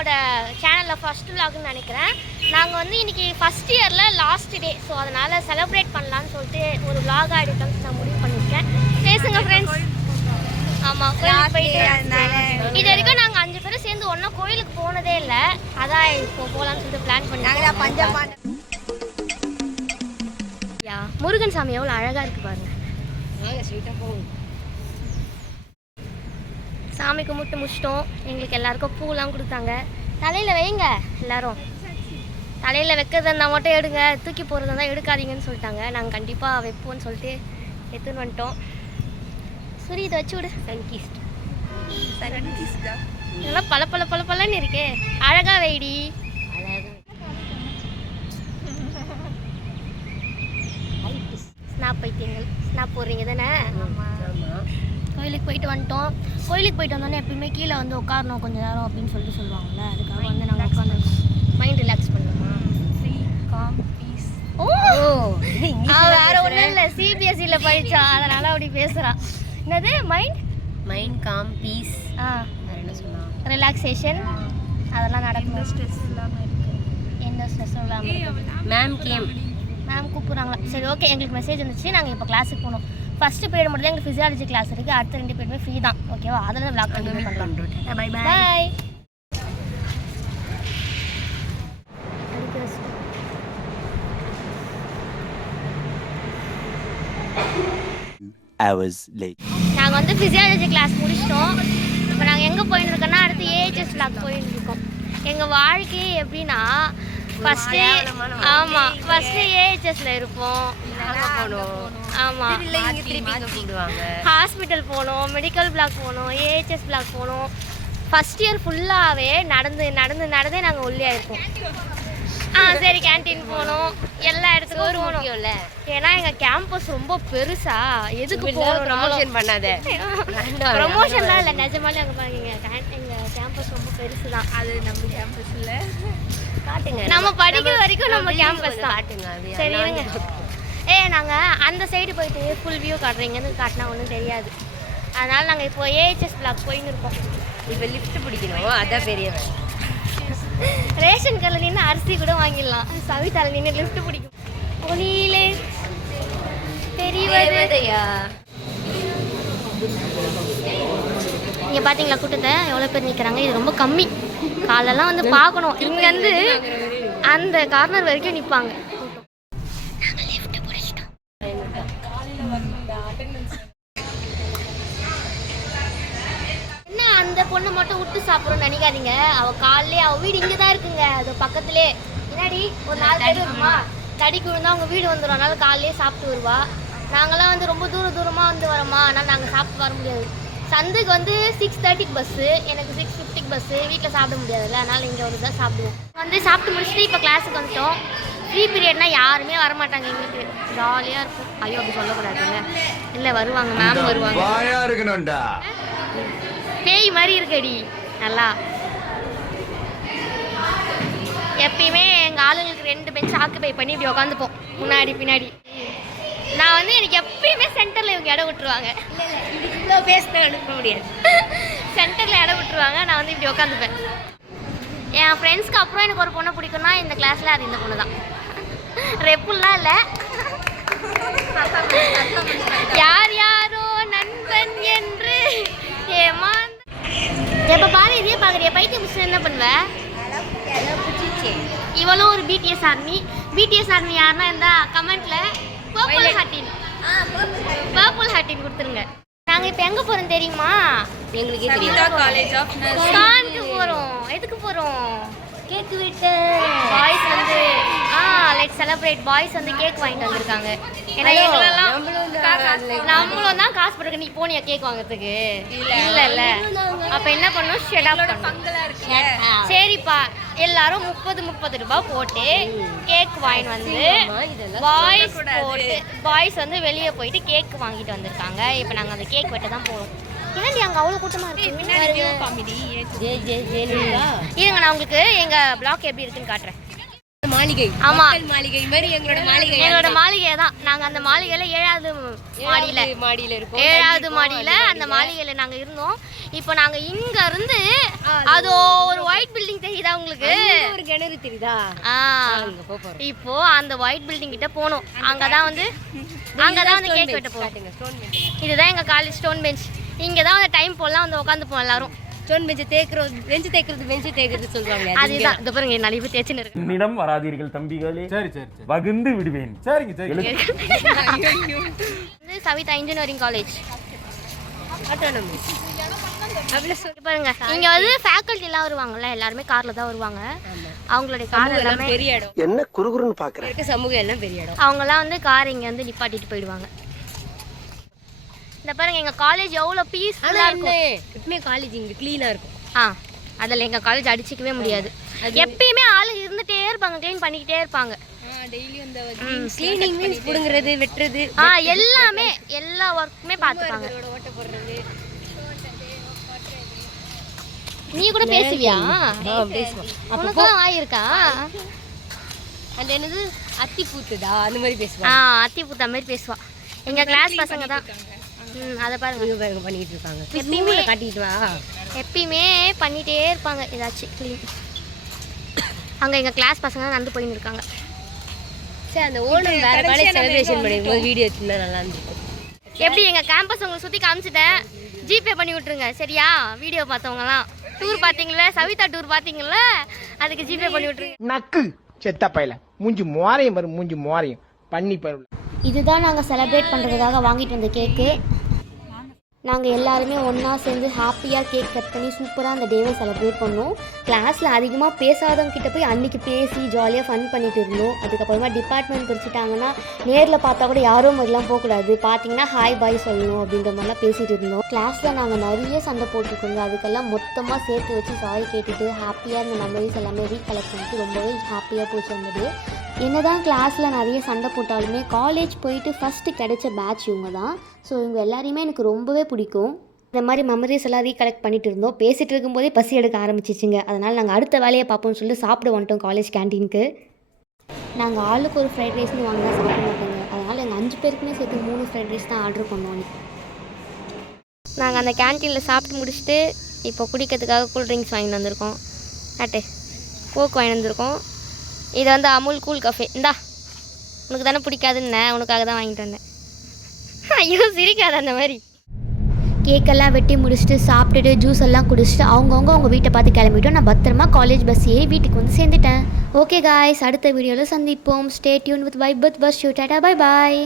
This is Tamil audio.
என்னோட சேனலில் ஃபர்ஸ்ட் விலாக்னு நினைக்கிறேன். நாங்கள் வந்து இன்றைக்கி ஃபஸ்ட் இயரில் லாஸ்ட் டே, ஸோ அதனால் செலிப்ரேட் பண்ணலான்னு சொல்லிட்டு ஒரு விலாகாக எடுக்கலாம்னு நான் முடிவு பண்ணியிருக்கேன். பேசுங்க ஃப்ரெண்ட்ஸ். ஆமாம், கோயிலுக்கு போயிட்டு இது வரைக்கும் நாங்கள் 5 பேரும் சேர்ந்து ஒன்றா கோயிலுக்கு போனதே இல்லை. அதான் இப்போ போகலான்னு சொல்லிட்டு பிளான் பண்ணாங்க. முருகன் சாமி எவ்வளோ அழகாக இருக்குது பாருங்கள். சாமி கும்பிட்டு முடிச்சிட்டோம். எங்களுக்கு எல்லாருக்கும் பூலாம் கொடுத்தாங்க. தலையில் வைங்க, எல்லாரும் தலையில் வைக்கிறதா இருந்தால் மட்டும் எடுங்க, தூக்கி போகிறதா இருந்தால் எடுக்காதீங்கன்னு சொல்லிட்டாங்க. நாங்கள் கண்டிப்பாக வைப்போம்னு சொல்லிட்டு எடுத்துன்னு வந்துட்டோம். சரி, இதை வச்சு விடு. நல்லா பல பல பல பலன்னு இருக்கே, அழகா வைடி. ஸ்னாப் பைத்தியங்கள், ஸ்னாப் போடுறீங்க தானே? கோயிலுக்கு போயிட்டு வந்துட்டோம். கோயிலுக்கு போயிட்டு வந்தோன்னே எப்பயுமே கீழே வந்து உட்காரணும் கொஞ்சம் நேரம் அப்படின்னு சொல்லிட்டு சொல்லுவாங்கள்ல, அதுக்காக வந்து நாங்கள் உட்காந்துருக்கோம். மைண்ட் ரிலாக்ஸ் பண்ணுவோமா? ஓ, வேற ஒன்றும் இல்லை, சிபிஎஸ்சியில் படித்தா அதனால் அப்படி பேசுகிறான். என்னது மைண்ட் காம் பீஸ், என்ன சொல்லலாம், ரிலாக்ஸேஷன், அதெல்லாம் நடக்கும். எந்த ஸ்ட்ரெஸ்ஸும் இல்லாமல். மேம் கூப்பிட்றாங்களா? சரி, ஓகே. எங்களுக்கு மெசேஜ் வந்துச்சு, நாங்கள் இப்போ கிளாஸுக்கு போகணும். ஃபஸ்ட்டு பீரியட் மட்டும் தான் எங்களுக்கு ஃபிசியாலஜி கிளாஸ் இருக்குது. அடுத்த 2 பீரியடுமே ஃப்ரீ தான், ஓகேவா? அதில் விளாக் கண்டினியூ பண்ணலாம். Bye bye. நாங்கள் வந்து ஃபிசியாலஜி கிளாஸ் முடிச்சிட்டோம். இப்போ நாங்கள் எங்கே போயின்னு இருக்கோன்னா அடுத்து ஏஹெச்எஸ் விளாக் போயின்னு இருக்கோம். எங்கள் வாழ்க்கையே எப்படின்னா, ஃபஸ்ட்டு ஏஹெச்எஸ்ல இருப்போம். ஆமாம், ஹாஸ்பிட்டல் போகணும், மெடிக்கல் பிளாக் போகணும், ஏஹெச்எஸ் பிளாக் போகணும். ஃபஸ்ட் இயர் ஃபுல்லாகவே நடந்தே நாங்கள் உள்ளே இருப்போம். சரி, கேன்டீன் போகணும், எல்லா இடத்துக்கும் போகணும். ஏன்னா எங்கள் கேம்பஸ் ரொம்ப பெருசா, எதுக்கு போகணும்? ப்ரமோஷன் பண்ணாத. ப்ரமோஷன்லாம் இல்லை, நிஜமாலே அங்கே பாருங்க, எங்கள் கேம்பஸ் ரொம்ப பெருசு தான். அது நம்ம கேம்பஸ் இல்லை, காட்டுங்க. நம்ம படிக்கிற வரைக்கும் நம்ம கேம்பஸ் தான். சரி இருங்க. நாங்கள் அந்த சைடு போயிட்டு ஃபுல் வியூ காட்டுறீங்கன்னு காட்டினா ஒன்றும் தெரியாது. அதனால் நாங்கள் இப்போ ஏஹெச்எஸ் பிளாக் போயின்னு இருக்கோம். இப்போ லிஃப்ட் பிடிக்கணும், அதான் பெரிய ரேஷன் கடையில் நின்று அரிசி கூட வாங்கிடலாம். சவிதாவில் நின்று லிஃப்ட் பிடிக்கும். ஒளியிலே தெரிவதையா. இங்கே பார்த்தீங்களா கூட்டத்தை, எவ்வளோ பேர் நிற்கிறாங்க. இது ரொம்ப கம்மி. காலெல்லாம் வந்து பார்க்கணும். இங்கேருந்து அந்த கார்னர் வரைக்கும் நிற்பாங்க. என்ன அந்த பொண்ணு மட்டும் விட்டு சாப்பிட்றோன்னு நினைக்காதீங்க. அவள் காலையிலே அவள் வீடு இங்கே தான் இருக்குங்க, அது பக்கத்துலே. முன்னாடி ஒரு 4 பேர் வருமா, தடிக்கு விழுந்தா அவங்க வீடு வந்துடும். அதனால காலையிலே சாப்பிட்டு வருவா. நாங்களாம் வந்து ரொம்ப தூரமாக வந்து வரோமா, அதனால் நாங்கள் சாப்பிட்டு வர முடியாது. சந்துக்கு வந்து 6:30க்கு பஸ்ஸு, எனக்கு 6:50க்கு பஸ்ஸு. வீட்டில் சாப்பிட முடியாதுல்ல, அதனால் இங்கே வந்து தான் சாப்பிடுவோம். வந்து சாப்பிட்டு முடிச்சுட்டு இப்போ கிளாஸுக்கு வந்துட்டோம். ஃப்ரீ பீரியட்னால் யாருமே வரமாட்டாங்க எங்களுக்கு, ஜாலியாக இருக்கும். ஐயோ, அப்படி சொல்லக்கூடாதுங்க. இல்லை, வருவாங்க, மேம் வருவாங்க. பேய் மாதிரி இருக்கடி நல்லா. எப்பயுமே எங்கள் ஆளுங்களுக்கு 2 பெஞ்ச் ஆக்குபை பண்ணி இப்படி உட்காந்துப்போம், முன்னாடி பின்னாடி. நான் வந்து எனக்கு எப்பயுமே சென்டரில் இவங்க இடம் விட்டுருவாங்க. இவ்வளோ பேசினா அனுப்ப முடியாது. சென்டரில் இடம் விட்டுருவாங்க, நான் வந்து இப்படி உட்காந்துப்பேன். என் ஃப்ரெண்ட்ஸ்க்கு அப்புறம் எனக்கு ஒரு பொண்ணை பிடிக்கும்னா இந்த கிளாஸில் அது இந்த பொண்ணு தான். ரெப்புல்லாம் இல்லை, யார் யாரோ நண்பன் என்று ஏமா. எப்போ பாரு இதே பார்க்குறிய பைத்தியம் முடிச்சு என்ன பண்ணுவேன்? இவளும் ஒரு பிடிஎஸ் ஆர்மி. பிடிஎஸ் ஆர்மி யாருன்னா இருந்தா கமெண்ட்டில் பர்பிள் ஹார்ட்டின் கொடுத்துருங்க. நாங்கள் இப்போ எங்கே போகிறோம் தெரியுமா? எங்களுக்கே தெரியும். காலேஜ் ஆஃப் நர்சிங்க்கு போகிறோம். எதுக்கு போகிறோம்? கேக் வெட்டு. பாய்ஸ் வந்து லெட் செலிப்ரேட். பாய்ஸ் வந்து கேக் வாங்கிட்டு வந்திருக்காங்க. ஏன்னா எங்களெல்லாம் நம்மளும் தான் காசு போட்டுக்க. நீ போனியா கேக் வாங்கிறதுக்கு? இல்லை. அப்போ என்ன பண்ணணும்? ஷெட் அப். சரிப்பா, எல்லாரும் 30 ரூபாய் போட்டு கேக் வாங்கிட்டு வந்து பாய்ஸ் வந்து வெளியே போயிட்டு கேக் வாங்கிட்டு வந்திருக்காங்க. இப்போ நாங்கள் அந்த கேக் வெட்ட தான் போகிறோம். ஏன்டி அங்கே அவ்வளோ கூட்டமாக இருக்கு? இருங்க, நான் உங்களுக்கு எங்கள் பிளாக் எப்படி இருக்குன்னு காட்டுறேன். மாளிகை. ஆமா மாளிகை மாதிரி எங்களோட மாளிகை தான். நாங்க அந்த மாளிகையில 7வது மாடியில இருக்கோம். 7வது மாடியில அந்த மாளிகையில நாங்க இருந்தோம். இப்போ நாங்க இங்க இருந்து அது ஒரு ஒயிட் பில்டிங் தெரியுதா உங்களுக்கு? ஒரு கிணறு தெரியுதா? இப்போ அந்த ஒயிட் பில்டிங் கிட்ட போனோம். அங்கதான் வந்து கேக் வெட்ட போறோம். இதுதான் எங்க காலேஜ் ஸ்டோன் பெஞ்ச். இங்க தான் வந்து டைம் போடலாம் வந்து உட்காந்துப்போம் எல்லாரும். ஸ்டோன் பெஞ்ச் தேய்க்கிறது சொல்றாங்க. அதுதான் இந்த பாருங்க நிறைய பேர் தேய்ச்சின்னு இருக்கு. என்னிடம் வராதீர்கள் தம்பிகளே. சரி வகுந்து விடுவேன். சரிங்க. இது சவிதா இன்ஜினியரிங் காலேஜ் ஆட்டோனமஸ். பாருங்க இங்க வந்து ஃபேக்கல்டி எல்லாம் வருவாங்கல்ல, எல்லாருமே கார்ல தான் வருவாங்க. அவங்களுடைய கார் எல்லாமே பெரிய இடம். என்ன குறுகுறுன்னு பாக்குறேன். சமூகம் எல்லாம் பெரிய இடம். அவங்க எல்லாம் வந்து கார் இங்க வந்து நிப்பாட்டிட்டு போயிடுவாங்க. இந்த பாருங்க எங்க காலேஜ் எவ்வளவு பீஸ்ஃபுல்லா இருக்கும். எப்பவுமே காலேஜ் இங்க க்ளீனா இருக்கும். அதில் எங்க காலேஜ் அடிச்சிக்கவே முடியாது. எப்பயுமே ஆளு இருந்துட்டே இருப்பாங்க, க்ளீன் பண்ணிக்கிட்டே இருப்பாங்க. டெய்லி அந்த க்ளீனிங் மீன்ஸ் புடுங்குறது, வெட்டுறது, எல்லாமே எல்லா வர்க்குமே பார்த்துப்பாங்க. ஓட்ட போடுறது. நீ கூட பேசுவியா? பேசுவோம். உனக்கும் ஆயிருக்கா? அந்த என்னது அத்தி பூத்துதா அந்த மாதிரி பேசுவா. அத்தி பூத்தா மாதிரி பேசுவா. எங்க கிளாஸ் பசங்க தான். அதை பாருங்க பண்ணிட்டு இருக்காங்க. எப்பயுமே காட்டிட்டு வா. எப்பயுமே பண்ணிட்டே இருப்பாங்க ஏதாச்சும் க்ளீன். அங்க எங்க கிளாஸ் பசங்க நடந்து போயின்னு இருக்காங்க. சரி அந்த ஓணம் வேற காலேஜ் செலிப்ரேஷன் பண்ணும்போது வீடியோ எடுத்தா நல்லா இருந்துச்சு. எப்படி எங்க கேம்பஸ் உங்களுக்கு சுத்தி காமிச்சிட்டேன். ஜிபே பண்ணி விட்டுருங்க சரியா? வீடியோ பார்த்தவங்கலாம் டூர் பார்த்தீங்களா, சவிதா டூர் பார்த்தீங்களா, அதுக்கு ஜிபே பண்ணி விட்டுருங்க. நக்கு செத்த பையல மூஞ்சி மோரையும் பண்ணி பரவல. இதுதான் நாங்கள் செலிப்ரேட் பண்ணுறதுக்காக வாங்கிட்டு வந்த கேக்கு. நாங்கள் எல்லாருமே ஒன்றா சேர்ந்து ஹாப்பியாக கேக் கட் பண்ணி சூப்பராக அந்த டேவை செலிப்ரேட் பண்ணோம். கிளாஸில் அதிகமாக பேசாதவங்க கிட்ட போய் அன்றைக்கி பேசி ஜாலியாக ஃபன் பண்ணிட்டு இருந்தோம். அதுக்கப்புறமா டிபார்ட்மெண்ட் பிரிச்சுட்டாங்கன்னா நேரில் பார்த்தா கூட யாரும் மாதிரிலாம் போகக்கூடாது, பார்த்தீங்கன்னா ஹாய் பாய் சொல்லணும் அப்படின்ற மாதிரிலாம் பேசிகிட்டு இருந்தோம். கிளாஸில் நாங்கள் நிறைய சண்டை போட்டுருக்கோங்க. அதுக்கெல்லாம் மொத்தமாக சேர்த்து வச்சு சாரி கேட்டுட்டு ஹாப்பியாக இந்த மெமரிஸ் எல்லாமே ரீகலெக்ட் பண்ணிட்டு ரொம்பவே ஹாப்பியாக போச்சு இருந்தது. என்னதான் கிளாஸில் நிறைய சண்டை போட்டாலுமே காலேஜ் போயிட்டு ஃபஸ்ட்டு கிடைச்ச பேட்ச் இவங்க தான். ஸோ இவங்க எல்லாரையுமே எனக்கு ரொம்பவே பிடிக்கும். இந்த மாதிரி மெமரிஸ் எல்லாம் ரீகலெக்ட் பண்ணிட்டு இருந்தோம். பேசிகிட்டு இருக்கும்போதே பசி எடுக்க ஆரம்பிச்சிச்சுங்க. அதனால் நாங்கள் அடுத்த வேலையை பார்ப்போம்னு சொல்லிட்டு சாப்பிட வந்துட்டோம் காலேஜ் கேன்டீனுக்கு. நாங்கள் ஆளுக்கு ஒரு ஃப்ரைட் ரைஸ்னு வாங்கினா சாப்பிட மாட்டோங்க. அதனால் எங்கள் 5 பேருக்குமே சேர்த்து 3 ஃப்ரைட் ரைஸ் தான் ஆர்டர் பண்ணோம். நாங்கள் அந்த கேன்டீனில் சாப்பிட்டு முடிச்சுட்டு இப்போ குடிக்கிறதுக்காக கூல் ட்ரிங்க்ஸ் வாங்கிட்டு வந்திருக்கோம். கோக் வாங்கி வந்திருக்கோம். இது வந்து அமுல் கூல் கஃபே. இந்தா உனக்கு தானே பிடிக்காதுன்னு உனக்காக தான் வாங்கிட்டு வந்தேன். ஐயோ சிரிக்காது அந்த மாதிரி. கேக்கெல்லாம் வெட்டி முடிச்சுட்டு சாப்பிட்டுட்டு ஜூஸ் எல்லாம் குடிச்சிட்டு அவங்க வீட்டை பார்த்து கிளம்பிட்டோம். நான் பத்திரமா காலேஜ் பஸ் ஏறி வீட்டுக்கு வந்து சேர்ந்துட்டேன். ஓகே காய்ஸ், அடுத்த வீடியோவில் சந்திப்போம். Stay tune with vibe with bus you. Tata bye bye.